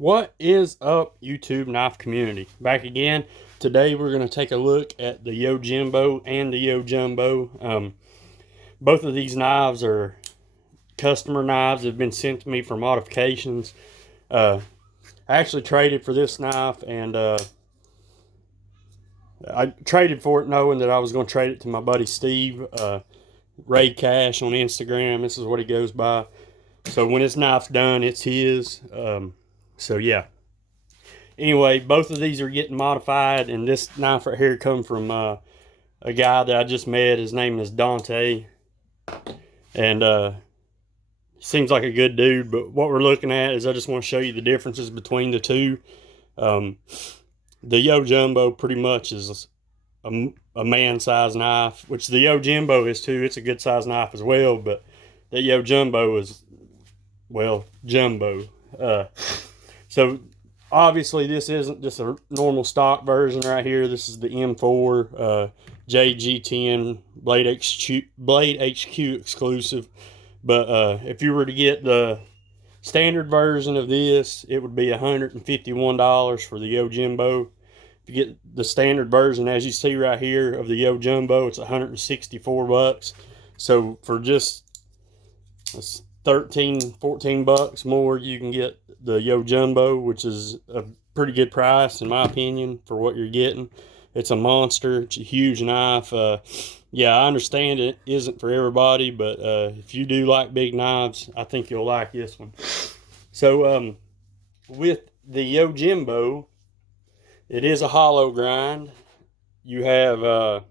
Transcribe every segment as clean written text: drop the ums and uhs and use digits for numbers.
What is up, YouTube knife community? Back again. Today we're going to take a look at the Yojimbo and the Yojumbo. Both of these knives are customer knives that have been sent to me for modifications. I actually traded for this knife, and I traded for it knowing that I was going to trade it to my buddy Steve, Ray Cash on Instagram. This is what he goes by. So when this knife's done, it's his. So yeah. Anyway, both of these are getting modified, and this knife right here come from a guy that I just met. His name is Dante, and seems like a good dude. But what we're looking at is I just want to show you the differences between the two. The Yojumbo pretty much is a man-sized knife, which the Yojimbo is too. It's a good-sized knife as well, but the Yojumbo is, well, jumbo. So obviously this isn't just a normal stock version right here. This is the M4 JG10 Blade HQ exclusive. But if you were to get the standard version of this, it would be $151 for the Yojimbo. If you get the standard version, as you see right here, of the Yojumbo, it's $164. So for just 13-14 bucks more, you can get the Yojumbo, which is a pretty good price in my opinion for what you're getting. It's a monster. It's a huge knife. Yeah, I understand it isn't for everybody, but if you do like big knives, I think you'll like this one. So with the Yojimbo, it is a hollow grind. You have a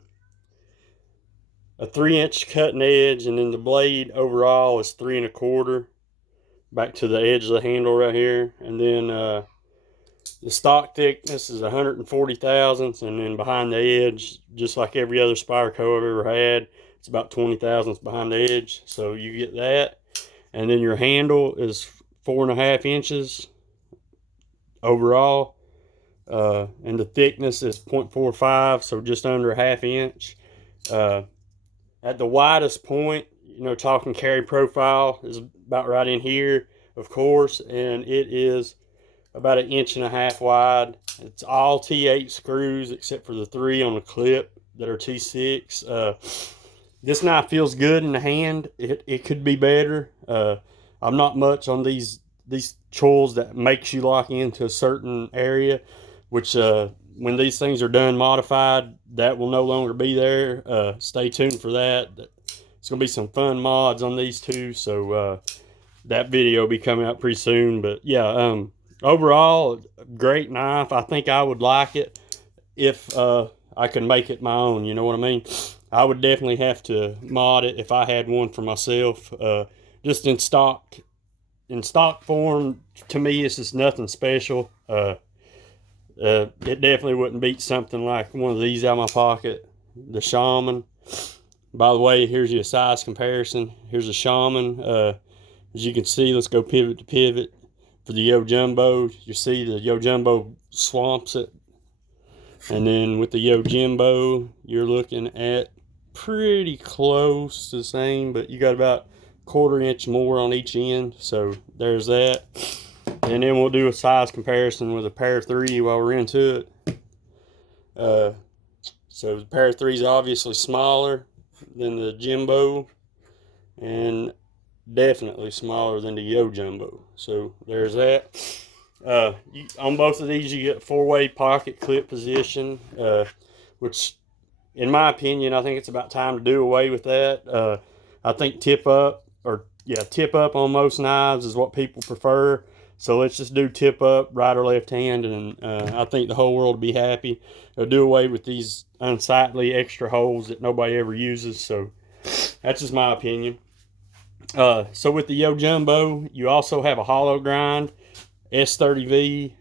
3-inch cutting edge, and then the blade overall is 3 1/4 back to the edge of the handle right here. And then the stock thickness is 140 thousandths, and then behind the edge, just like every other Spyderco I've ever had, it's about 20 thousandths behind the edge. So you get that. And then your handle is 4 1/2 inches overall, and the thickness is 0.45, so just under a 1/2 inch. At the widest point, talking carry profile, is about right in here, of course, and it is about 1.5 inches wide. It's all T8 screws except for the 3 on the clip that are T6. This knife feels good in the hand. It could be better. I'm not much on these tools that makes you lock into a certain area, which when these things are done modified, that will no longer be there. Stay tuned for that. It's going to be some fun mods on these two, so that video will be coming out pretty soon. But yeah, overall, great knife. I think I would like it if I could make it my own, you know what I mean? I would definitely have to mod it if I had one for myself. Just in stock form, to me, it's just nothing special. It definitely wouldn't beat something like one of these out of my pocket, the Shaman. By the way, here's your size comparison. Here's a Shaman. As you can see, let's go pivot to pivot. For the Yojumbo, you see the Yojumbo swamps it. And then with the Yojimbo, you're looking at pretty close to the same, but you got about 1/4 inch more on each end. So there's that. And then we'll do a size comparison with a Para 3 while we're into it. So the Para 3 is obviously smaller than the Jimbo, and definitely smaller than the Yojumbo. So there's that. On both of these, you get 4-way pocket clip position, which, in my opinion, I think it's about time to do away with that. I think tip up on most knives is what people prefer. So let's just do tip up, right or left hand, and I think the whole world will be happy. They'll do away with these unsightly extra holes that nobody ever uses. So that's just my opinion. So with the Yojumbo, you also have a hollow grind, S30V.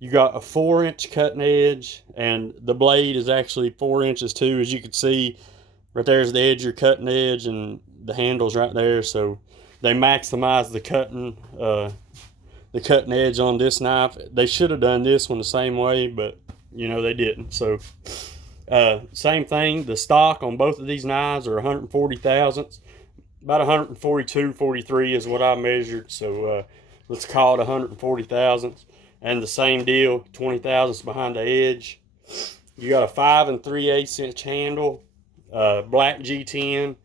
You got a 4-inch cutting edge, and the blade is actually 4 inches too. As you can see, right there's the edge of your cutting edge, and the handle's right there. So they maximize the cutting edge on this knife. They should have done this one the same way, but they didn't. So same thing, the stock on both of these knives are 140 thousandths. About 142, 43 is what I measured. So let's call it 140 thousandths. And the same deal, 20 thousandths behind the edge. You got a 5 3/8 inch handle, black G10,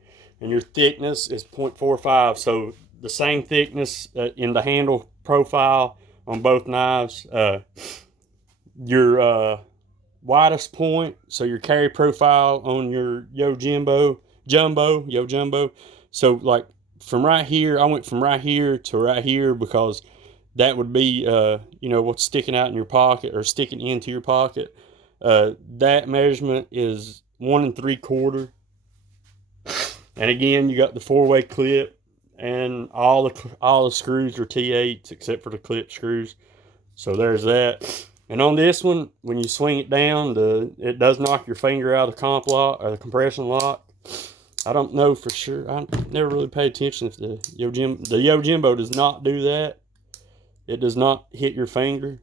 and your thickness is 0.45. So the same thickness in the handle profile on both knives. Your widest point, so your carry profile on your Yojimbo, Yojumbo. So like from right here, I went from right here to right here because that would be, what's sticking out in your pocket or sticking into your pocket. That measurement is 1 3/4. And again, you got the 4-way clip, and all the screws are T8s except for the clip screws. So there's that. And on this one, when you swing it down, it does knock your finger out of the comp lock or the compression lock. I don't know for sure. I never really paid attention if the Yojimbo does not do that. It does not hit your finger,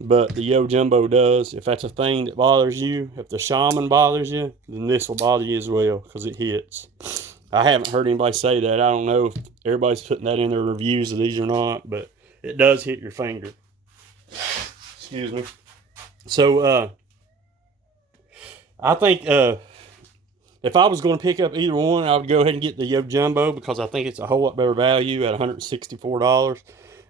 but the Yojimbo does. If that's a thing that bothers you, if the shaman bothers you, then this will bother you as well because it hits. I haven't heard anybody say that. I don't know if everybody's putting that in their reviews of these or not, but it does hit your finger. Excuse me. So, I think if I was going to pick up either one, I would go ahead and get the Yojimbo because I think it's a whole lot better value at $164.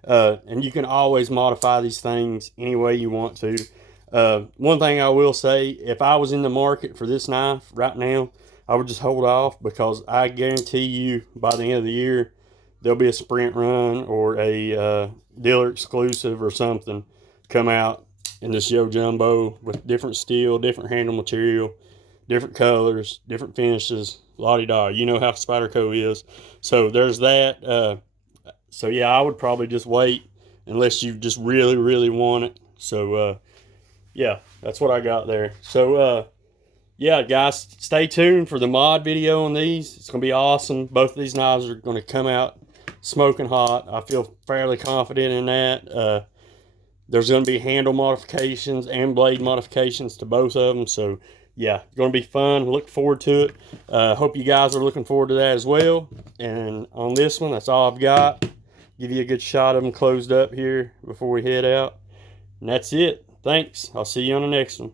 And you can always modify these things any way you want to. One thing I will say, if I was in the market for this knife right now, I would just hold off because I guarantee you by the end of the year, there'll be a sprint run or a dealer exclusive or something come out in this Yojimbo with different steel, different handle material, different colors, different finishes, la-di-da. You know how Spyderco is. So there's that. So yeah, I would probably just wait unless you just really, really want it. So yeah, that's what I got there. So yeah, guys, stay tuned for the mod video on these. It's going to be awesome. Both of these knives are going to come out smoking hot. I feel fairly confident in that. There's going to be handle modifications and blade modifications to both of them. So yeah, it's going to be fun. Look forward to it. Hope you guys are looking forward to that as well. And on this one, that's all I've got. Give you a good shot of them closed up here before we head out. And that's it. Thanks. I'll see you on the next one.